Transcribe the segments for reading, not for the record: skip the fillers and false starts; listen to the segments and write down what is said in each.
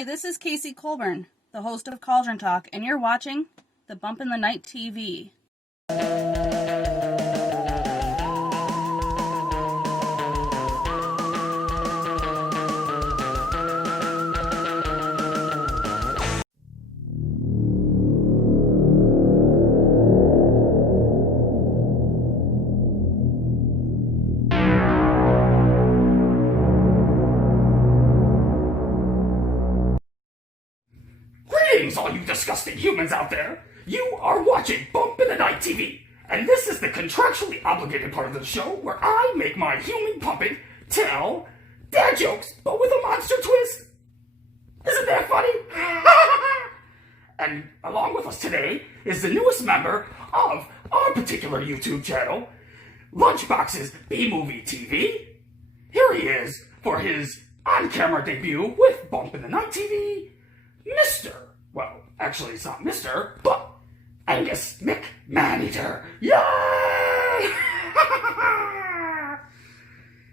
Hi, this is Kaycee Colburn, the host of Cauldron Talk, and you're watching the Bump in the Night TV. Greetings, all you disgusting humans out there! You are watching Bump in the Night TV, and this is the contractually obligated part of the show where I make my human puppet tell dad jokes, but with a monster twist. Isn't that funny? And along with us today is the newest member of our particular YouTube channel, Lunchbox's B-Movie TV. Here he is for his on-camera debut with Bump in the Night TV, Mr. Well, actually it's not Mr., but Angus McManeater. Yay!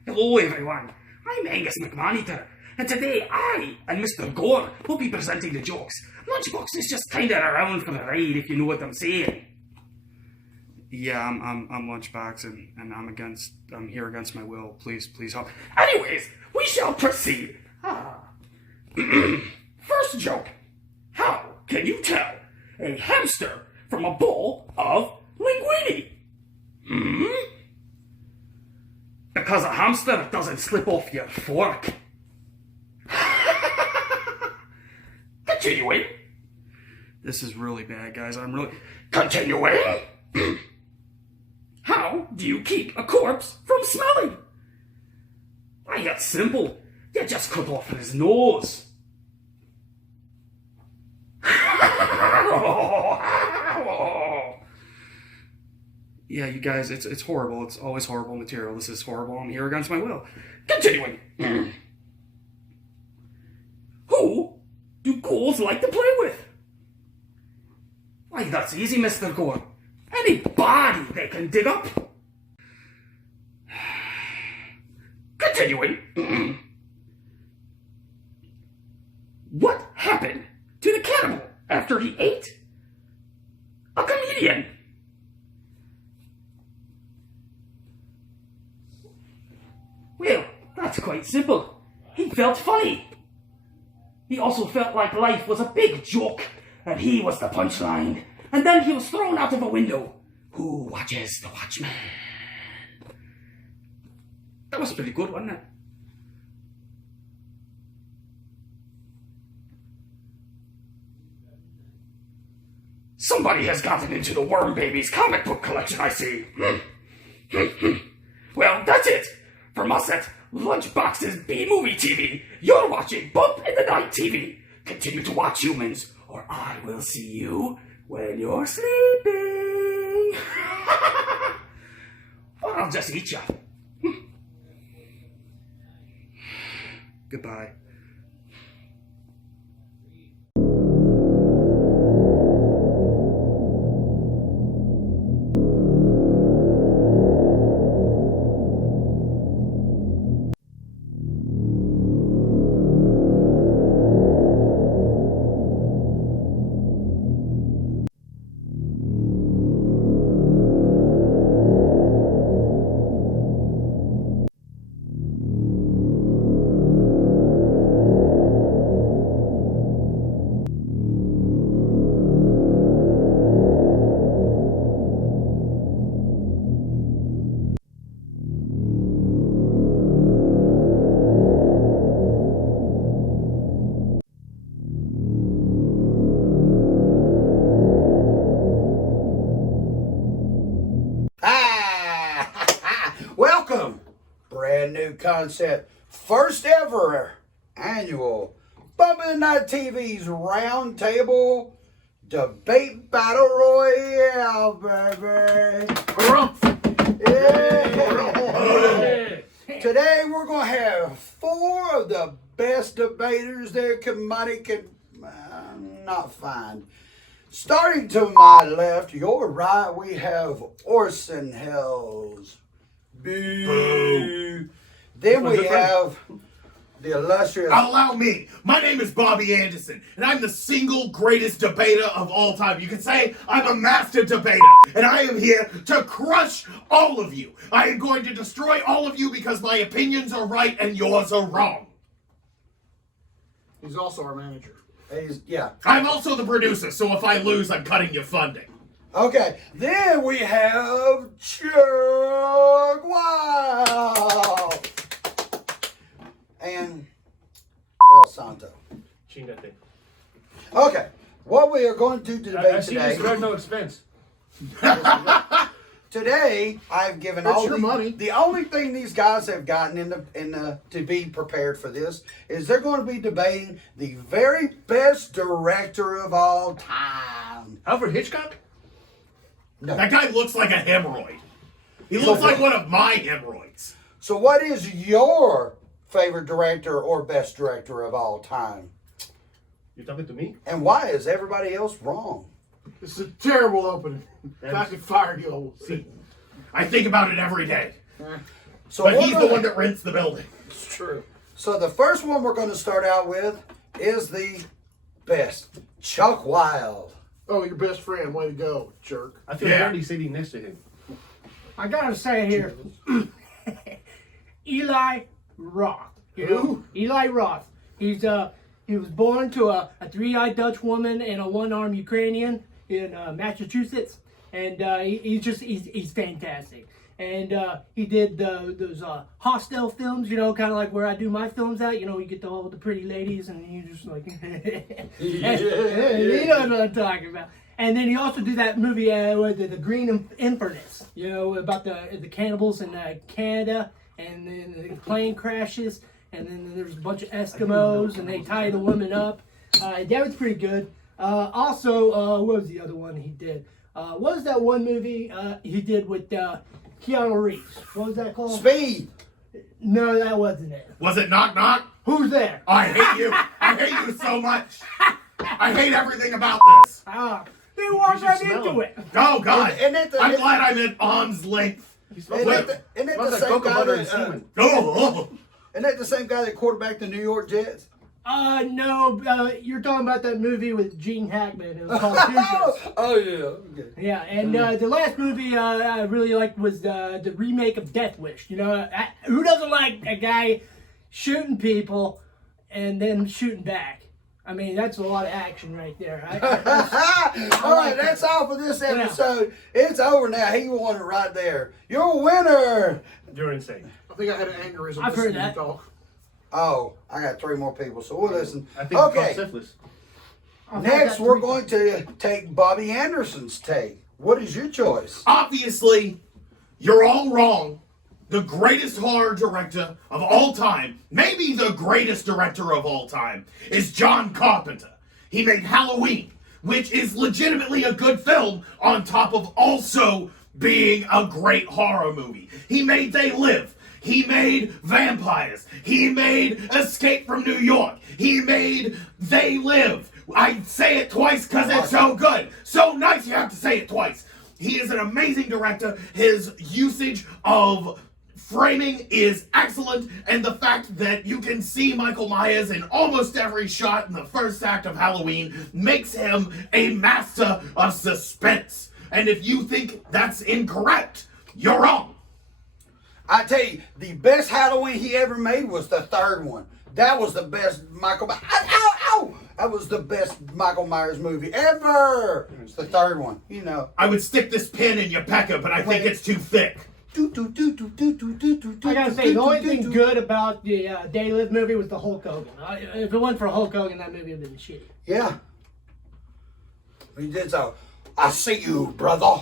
Hello everyone, I'm Angus McManeater, and today I and Mr. Gore will be presenting the jokes. Lunchbox is just kinda around for the ride, if you know what I'm saying. Yeah, I'm Lunchbox, and I'm here against my will. Please help. Anyways, we shall proceed. First joke. How can you tell a hamster from a bowl of linguine? Because a hamster doesn't slip off your fork. Continuing. This is really bad, guys. Continuing. How do you keep a corpse from smelling? Why, that's simple. You just cut off his nose. Yeah, you guys, it's horrible. It's always horrible material. This is horrible. I'm here against my will. Continuing. Who do ghouls like to play with? Why, that's easy, Mr. Gore. Any body they can dig up. Continuing. What happened to the cannibal after he ate a comedian? Well, that's quite simple. He felt funny. He also felt like life was a big joke, and he was the punchline. And then he was thrown out of a window. Who watches the Watchmen? That was pretty good, wasn't it? Somebody has gotten into the Worm Babies comic book collection, I see. Well, that's it. From us at Lunchbox's B-Movie TV, you're watching Bump in the Night TV. Continue to watch, humans, or I will see you when you're sleeping. Or I'll just eat you. Goodbye. Welcome! Brand new concept. First ever annual Bump in the Night TV's Round Table Debate Battle Royale, baby. Yeah. Today we're going to have 4 of the best debaters there money can not find. Starting to my left, your right, we have Orson Hells. Boo. Then we have the illustrious. Allow me. My name is Bobby Anderson, and I'm the single greatest debater of all time. You can say I'm a master debater, and I am here to crush all of you. I am going to destroy all of you because my opinions are right and yours are wrong. He's also our manager. Yeah. I'm also the producer, so if I lose, I'm cutting your funding. Okay. Then we have Chuck Wild and El Santo. Chingate. Okay. What we are going to debate I see today. this red no expense. Today, I've given That's all your money. The only thing these guys have gotten to be prepared for this is they're going to be debating the very best director of all time. Alfred Hitchcock? No. That guy looks like a hemorrhoid. He looks like one of my hemorrhoids. So, what is your favorite director or best director of all time? You talking to me? And why is everybody else wrong? This is a terrible opening. If I could fire you, old. See, I think about it every day. So But we're he's the gonna- one that rents the building. It's true. So the first one we're going to start out with is the best, Chuck Wild. Oh, your best friend. Way to go, jerk. I feel dirty sitting next to him. I gotta say here, Eli Roth. You know, Who? Eli Roth. He was born to a three-eyed Dutch woman and a one-armed Ukrainian in Massachusetts, and he's fantastic. And he did those Hostel films, you know, kind of like where I do my films at. You know, you get all the pretty ladies, and you just like, you know what I'm talking about. And then he also did that movie with the Green Inverness, you know, about the cannibals in Canada, and then the plane crashes, and then there's a bunch of Eskimos, and they tie the women up. That was pretty good. Also, what was the other one he did? What was that one movie he did with Keanu Reeves? What was that called? Speed. No, that wasn't it. Was it Knock Knock? Who's there? I hate you. I hate you so much. I hate everything about this. They walked right smell into him. it. Oh, God. Isn't it the- I'm glad I'm at arm's length. Isn't it the Smells like same cocoa guy butter and that, semen. Oh, isn't that the same guy that quarterbacked the New York Jets? No, you're talking about that movie with Gene Hackman. It was called Futures. Oh yeah. Okay. Yeah, and the last movie I really liked was the remake of Death Wish. You know, who doesn't like a guy shooting people and then shooting back? I mean, that's a lot of action right there. All right, that's all for this episode. It's over now. He won it right there. You're a winner. You're insane. I think I had an aneurysm. I've heard listening to that. you talk. Oh, I got 3 more people, so we'll listen. I think it's Okay, called syphilis. next we're going to take Bobby Anderson's take. What is your choice? obviously, you're all wrong. The greatest horror director of all time, maybe the greatest director of all time, is John Carpenter. He made Halloween, which is legitimately a good film on top of also being a great horror movie. He made They Live. He made Vampires. He made Escape from New York. He made They Live. I say it twice because it's so good. So nice you have to say it twice. He is an amazing director. His usage of framing is excellent, and the fact that you can see Michael Myers in almost every shot in the first act of Halloween makes him a master of suspense. And if you think that's incorrect, you're wrong. I tell you, the best Halloween he ever made was the 3rd one. That was the best Michael Myers. Ow! That was the best Michael Myers movie ever. It's the 3rd one, you know. I would stick this pin in your pecker, but I think it's too thick. I gotta say, the only thing good about the Day Live movie was the Hulk Hogan. If it wasn't for Hulk Hogan, that movie would have been shitty. Yeah. He did so. I see you, brother.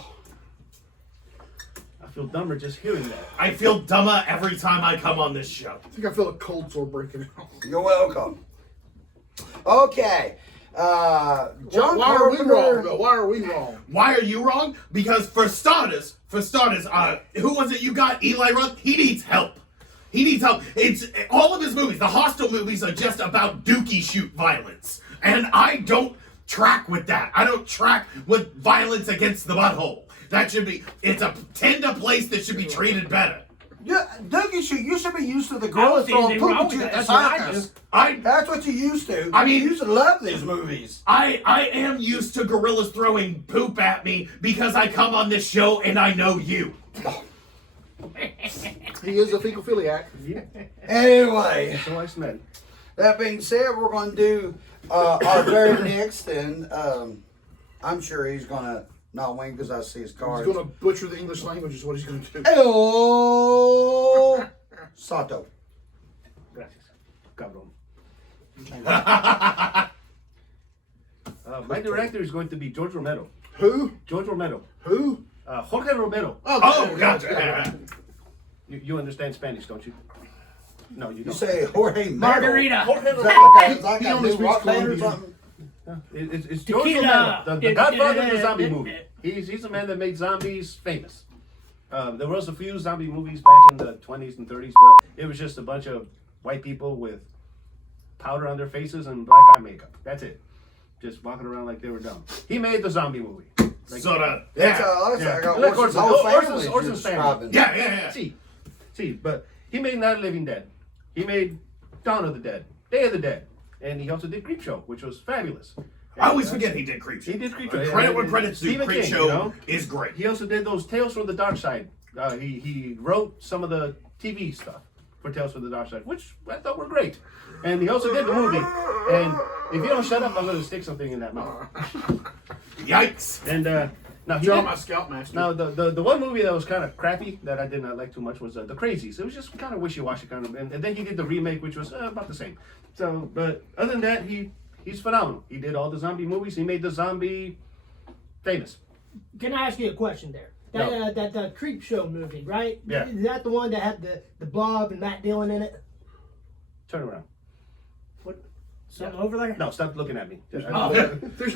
I feel dumber just hearing that. I feel dumber every time I come on this show. I think I feel a cold sore breaking out. You're welcome. Okay. John Why are we Carpenter. wrong, though? Why are we wrong? Why are you wrong? Because for starters, who was it you got? Eli Roth? He needs help. He needs help. It's all of his movies. The Hostel movies are just about dookie shoot violence. And I don't track with that. I don't track with violence against the butthole. That should be, it's a tender place that should be treated better. Doogie, you should be used to the gorillas throwing poop at you at the circus. That's what you used to. I mean, you used to love these movies. I am used to gorillas throwing poop at me because I come on this show and I know you. He is a fecophiliac. Yeah. Anyway, So I smell. that being said, we're going to do our very next, and I'm sure he's going to not win because I see his cards. He's going to butcher the English language is what he's going to do. Hello, Santo. Gracias. Cabrón. My director is going to be George Romero. Who? George Romero. Who? Jorge Romero. Oh, gotcha. You understand Spanish, don't you? No, you You don't. say Jorge Margarita. Jorge Is Romero. that like He a only new speaks rock band or Colombian. something? It's George Tequila. Romero, the godfather of the zombie movie. He's the man that made zombies famous. There was a few zombie movies back in the 20s and 30s, but it was just a bunch of white people with powder on their faces and black eye makeup. That's it. Just walking around like they were dumb. He made the zombie movie. Like, Sort of. That's Yeah. I got Like Orson's Orson. whole Orson's- family Orson's family. describing. Yeah. See, but he made Night of the Living Dead. He made Dawn of the Dead, Day of the Dead, and he also did Creepshow, which was fabulous. I always forget he did Creepshow. He did Creepshow. Credit where credit's due. Stephen King, Creepshow you know? is great. He also did those Tales from the Dark Side. He wrote some of the TV stuff for Tales from the Dark Side, which I thought were great. And he also did the movie. And if you don't shut up, I'm going to stick something in that mouth. Yikes. And now he John, did, my scoutmaster. now the one movie that was kind of crappy that I did not like too much was The Crazies. It was just kind of wishy-washy kind of, and then he did the remake, which was about the same. So, but other than that, he's phenomenal. He did all the zombie movies. He made the zombie famous. Can I ask you a question there? That Creep Show movie, right? Yeah. Is that the one that had the Blob and Matt Dillon in it? Turn around. What? Something over there? No, stop looking at me. There's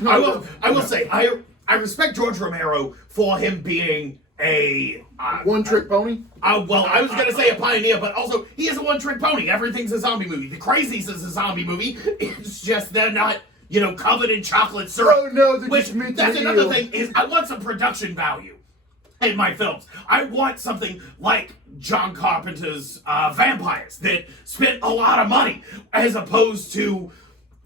no. I will say I respect George Romero for him being a one-trick pony. well, I was gonna say a pioneer, but also he is a one-trick pony. Everything's a zombie movie. The Crazies is a zombie movie. It's just they're not, covered in chocolate syrup. Oh, no, they're Which just mentally that's another ill. thing is I want some production value in my films. I want something like John Carpenter's Vampires that spent a lot of money, as opposed to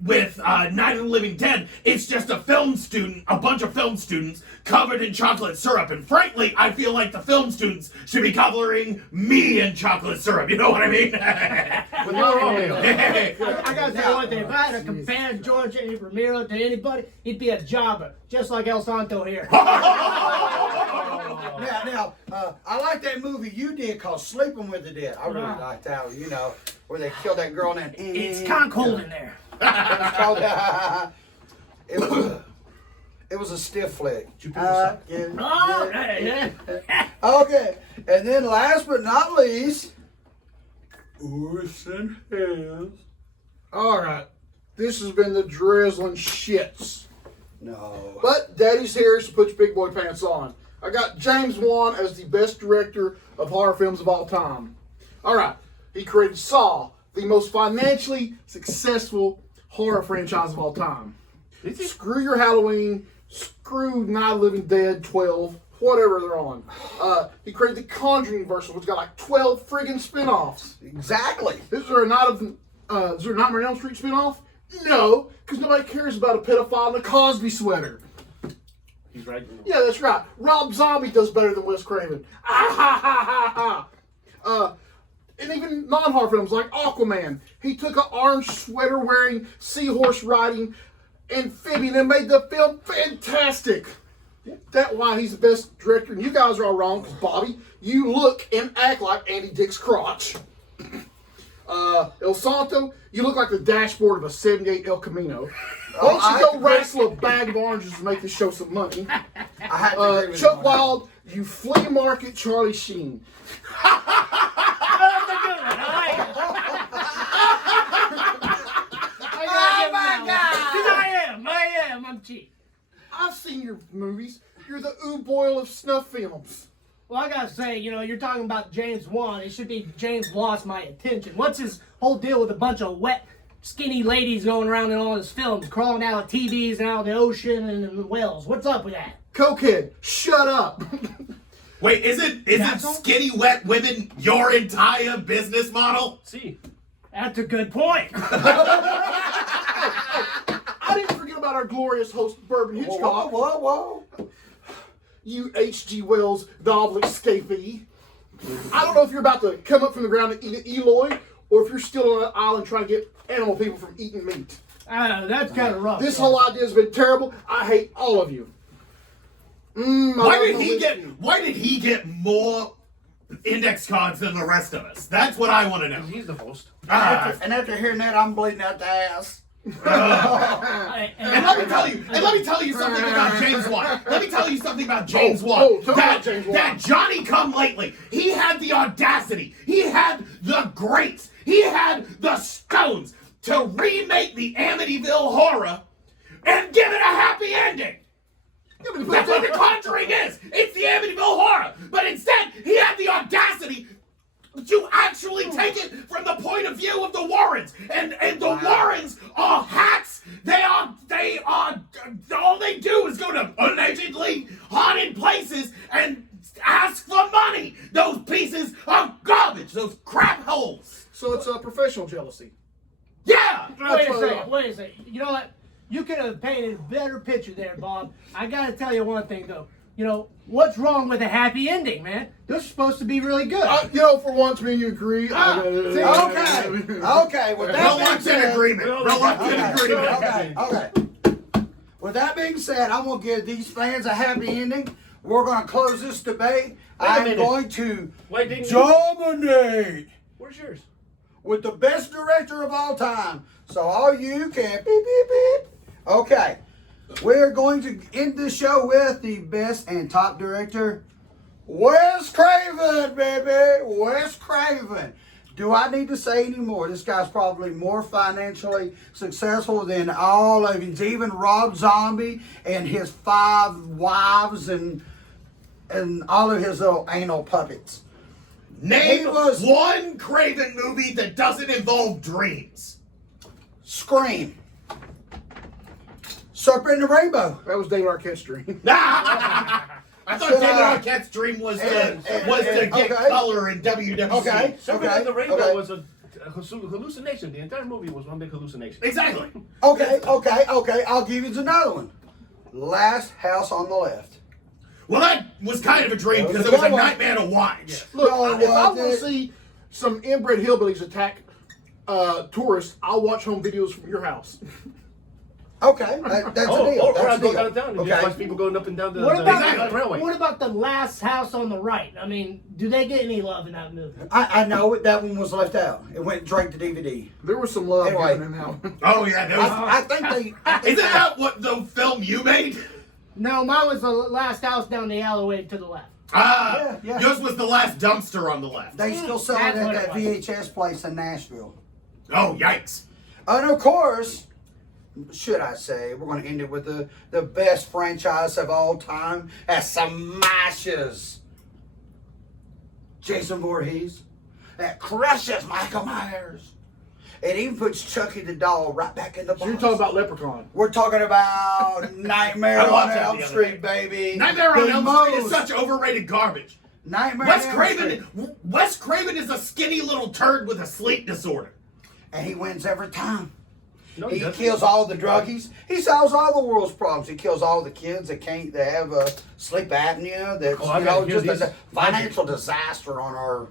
with Night of the Living Dead. It's just a bunch of film students covered in chocolate syrup. And frankly, I feel like the film students should be covering me in chocolate syrup. You know what I mean? But you're wrong, Leo. I gotta tell you one thing. If I had to compare George Romero to anybody, he'd be a jobber, just like El Santo here. Now, I like that movie you did called Sleeping with the Dead. I really liked that one, where they killed that girl and then... It's kind of cold in there. It's called, it was a stiff flick. Oh, yeah. Okay, and then last but not least, Orson has... All right. This has been the drizzling shits. No. But Daddy's here, so put your big boy pants on. I got James Wan as the best director of horror films of all time. All right. He created Saw, the most financially successful horror franchise of all time. Screw your Halloween. Screw Night of the Living Dead 12. Whatever they're on. He created the Conjuring universe, which got like 12 friggin' spin-offs. Exactly. Is there a Nightmare on Elm Street spin-off? No, because nobody cares about a pedophile in a Cosby sweater. He's right. Yeah, that's right. Rob Zombie does better than Wes Craven. Ah ha ha ha ha. And even non-horror films like Aquaman. He took an orange sweater wearing, seahorse riding amphibian and made the film fantastic. That's why he's the best director. And you guys are all wrong, because Bobby, you look and act like Andy Dick's crotch. El Santo, you look like the dashboard of a 78 El Camino. Why don't you go wrestle a bag of oranges to make this show some money? I had to agree with Chuck you. Wild, you flea market Charlie Sheen. I'm cheap. I've seen your movies. You're the Boyle of snuff films. Well, I gotta say, you're talking about James Wan. It should be James Lost My Attention. What's his whole deal with a bunch of wet, skinny ladies going around in all his films, crawling out of TVs and out of the ocean and the wells? What's up with that? Cokehead, shut up. Wait, isn't skinny wet women your entire business model? See, That's a good point. I didn't forget about our glorious host, Bourbon Hitchcock. Whoa. You H.G. Wells, novel escapee. I don't know if you're about to come up from the ground and eat an Eloy, or if you're still on an island trying to get animal people from eating meat. That's kind of rough. This whole idea has been terrible. I hate all of you. Why did he get more index cards than the rest of us? That's what I want to know. he's the host. And after hearing that, I'm bleeding out the ass. And let me tell you something about James Wan. Let me tell you something about James Wan. That Johnny Come Lately, he had the audacity, he had the grace, he had the stones to remake the Amityville Horror and give it a happy ending. That's what The Conjuring is. It's the Amityville Horror. But instead, he had the audacity to actually take it from the point of view of the Warrens. And the Warrens are hacks. They are, all they do is go to allegedly haunted places and ask for money. Those pieces are garbage. Those crap holes. So it's a professional jealousy. Yeah. Wait a second. You know what? You could have painted a better picture there, Bob. I gotta tell you one thing though. You know, what's wrong with a happy ending, man? They're supposed to be really good. For once, me and you agree. Okay. With that Reluctant agreement. Okay. With that being said, I'm gonna give these fans a happy ending. We're gonna close this debate. I'm going to dominate. Where's yours? With the best director of all time. So all you can beep, beep, beep. Okay. We're going to end the show with the best and top director, Wes Craven, baby. Wes Craven. Do I need to say any more? This guy's probably more financially successful than all of you. Even Rob Zombie and his 5 wives and all of his little anal puppets. Name one Craven movie that doesn't involve dreams. Scream. Serpent in the Rainbow. That was David Arquette's dream. I thought David Arquette's dream was to get color in WWE. Okay. Serpent in the Rainbow was a hallucination. The entire movie was one big hallucination. Exactly. Okay. I'll give you another one. Last House on the Left. Well, that was kind of a dream because it was a nightmare to watch. Yeah. Look, if I want to see some inbred hillbillies attack tourists, I'll watch home videos from your house. Okay, that's a deal. Or I That's a go deal. down and just watch people going up and down the railway. What about the last house on the right? I mean, do they get any love in that movie? I know it. That one was left out. It went straight to DVD. There was some love Anyway. given in that one. Oh yeah, there was. I think they. Isn't that what the film you made? No, mine was the last house down the alleyway to the left. Yeah. Yours was the last dumpster on the left. They still sell it That's at what that it was. VHS place in Nashville. Oh yikes! And of course, should I say, we're going to end it with the best franchise of all time that smashes Jason Voorhees, that crushes Michael Myers. It even puts Chucky the doll right back in the box. So you're talking about Leprechaun. We're talking about Nightmare I on watched that Elm the other Street, day. baby. Nightmare on The Elm Street is most- such overrated garbage. Nightmare Wes on Elm Craven. Street. Wes Craven is a skinny little turd with a sleep disorder. And he wins every time. No, He doesn't. kills all the druggies. He solves all the world's problems. He kills all the kids that have sleep apnea. That's Oh, I gotta hear just a these. financial disaster on our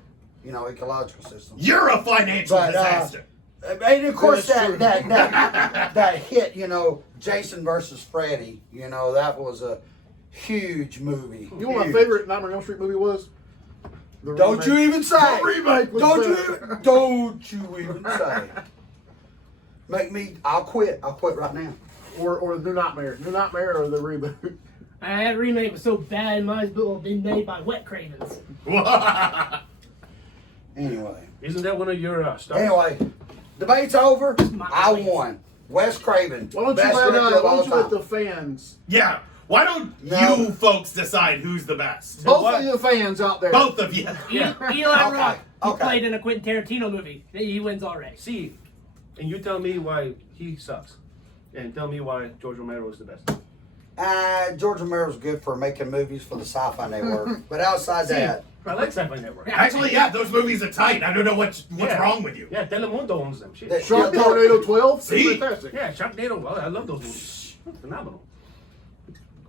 ecological system. You're a financial But, disaster. And of course That's true. that hit, Jason versus Freddy. That was a huge movie. You know what my Huge. favorite Nightmare on Elm Street movie was? The Don't remake. you even say. The remake was better. Don't you even say. I'll quit. I'll quit right now. Or the New Nightmare. New Nightmare or the reboot. That remake was so bad, it might as well have been made by Wet Cravens. Anyway. Isn't that one of your stars? Anyway, debate's over. My I place. won. Wes Craven. Why don't best you director of all let time. the fans, Yeah. Why don't No. you folks decide who's the best? both what? of you fans out there, Both of you. Yeah. Eli Okay, Roth, he okay. played in a Quentin Tarantino movie. He wins already. See, and you tell me why he sucks, and tell me why George Romero is the best. George Romero's good for making movies for the Sci-Fi Network, but outside that, I like Sci-Fi Network. Actually, yeah, those movies are tight. I don't know what's wrong with you. Yeah, Telemundo owns them. Shit. that Shark Tornado 12? See? Fantastic. Yeah, Sharknado. Well, I love those movies. Phenomenal.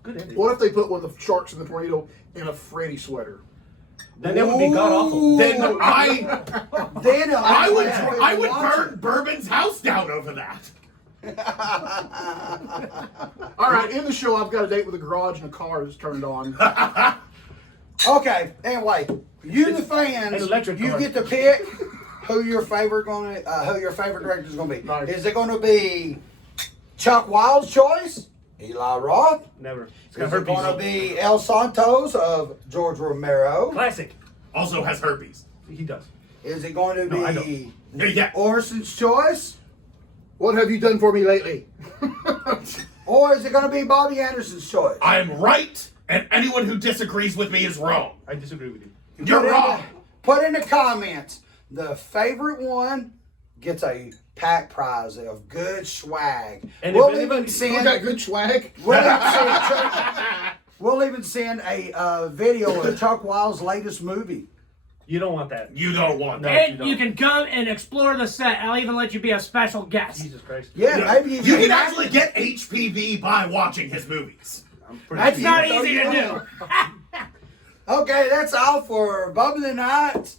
Good ending. What if they put one of the sharks in the tornado in a Freddy sweater? Then that would be god awful. Then I would watch burn Bourbon's house down over that. All right, in the show, I've got a date with a garage and a car that's turned on. Okay, anyway, you the fans, an electric you car. get to pick who your favorite director is going to be. Nice. Is it going to be Chuck Wild's choice, Eli Roth? Never. It's Is got it going to herpes. be El Santos of George Romero? Classic. Also has herpes. He does. Is it going to No, I be Yeah. Orson's choice? What have you done for me lately? Or is it going to be Bobby Anderson's choice? I'm right, and anyone who disagrees with me is wrong. I disagree with you. You're Put in wrong. Put in the comments. The favorite one gets a pack prize of good swag. And We'll if even anybody- You send. got good swag? We'll even send a video of Chuck Wild's latest movie. You don't want that. You don't want No. that. And you can come and explore the set. I'll even let you be a special guest. Jesus Christ. Yeah, maybe You can actually get HPV by watching his movies. I'm pretty That's sure. not easy to do. Okay, that's all for Bubba the Night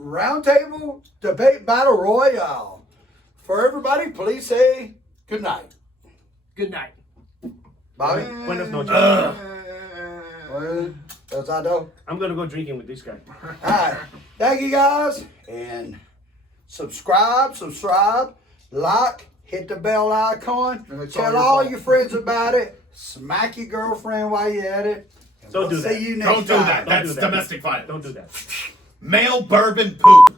Roundtable Debate Battle Royale. For everybody, please say good night. Good night. Bobby? Buenas noches. Well, that's I do. I'm gonna go drinking with this guy. All right. Thank you guys. And subscribe, like, hit the bell icon. And it's Tell all your all fault. your friends about it. Smack your girlfriend while you're at it. And Don't do that. See you next Don't do time. that. That's do that. domestic violence. Don't do that. Male bourbon poop.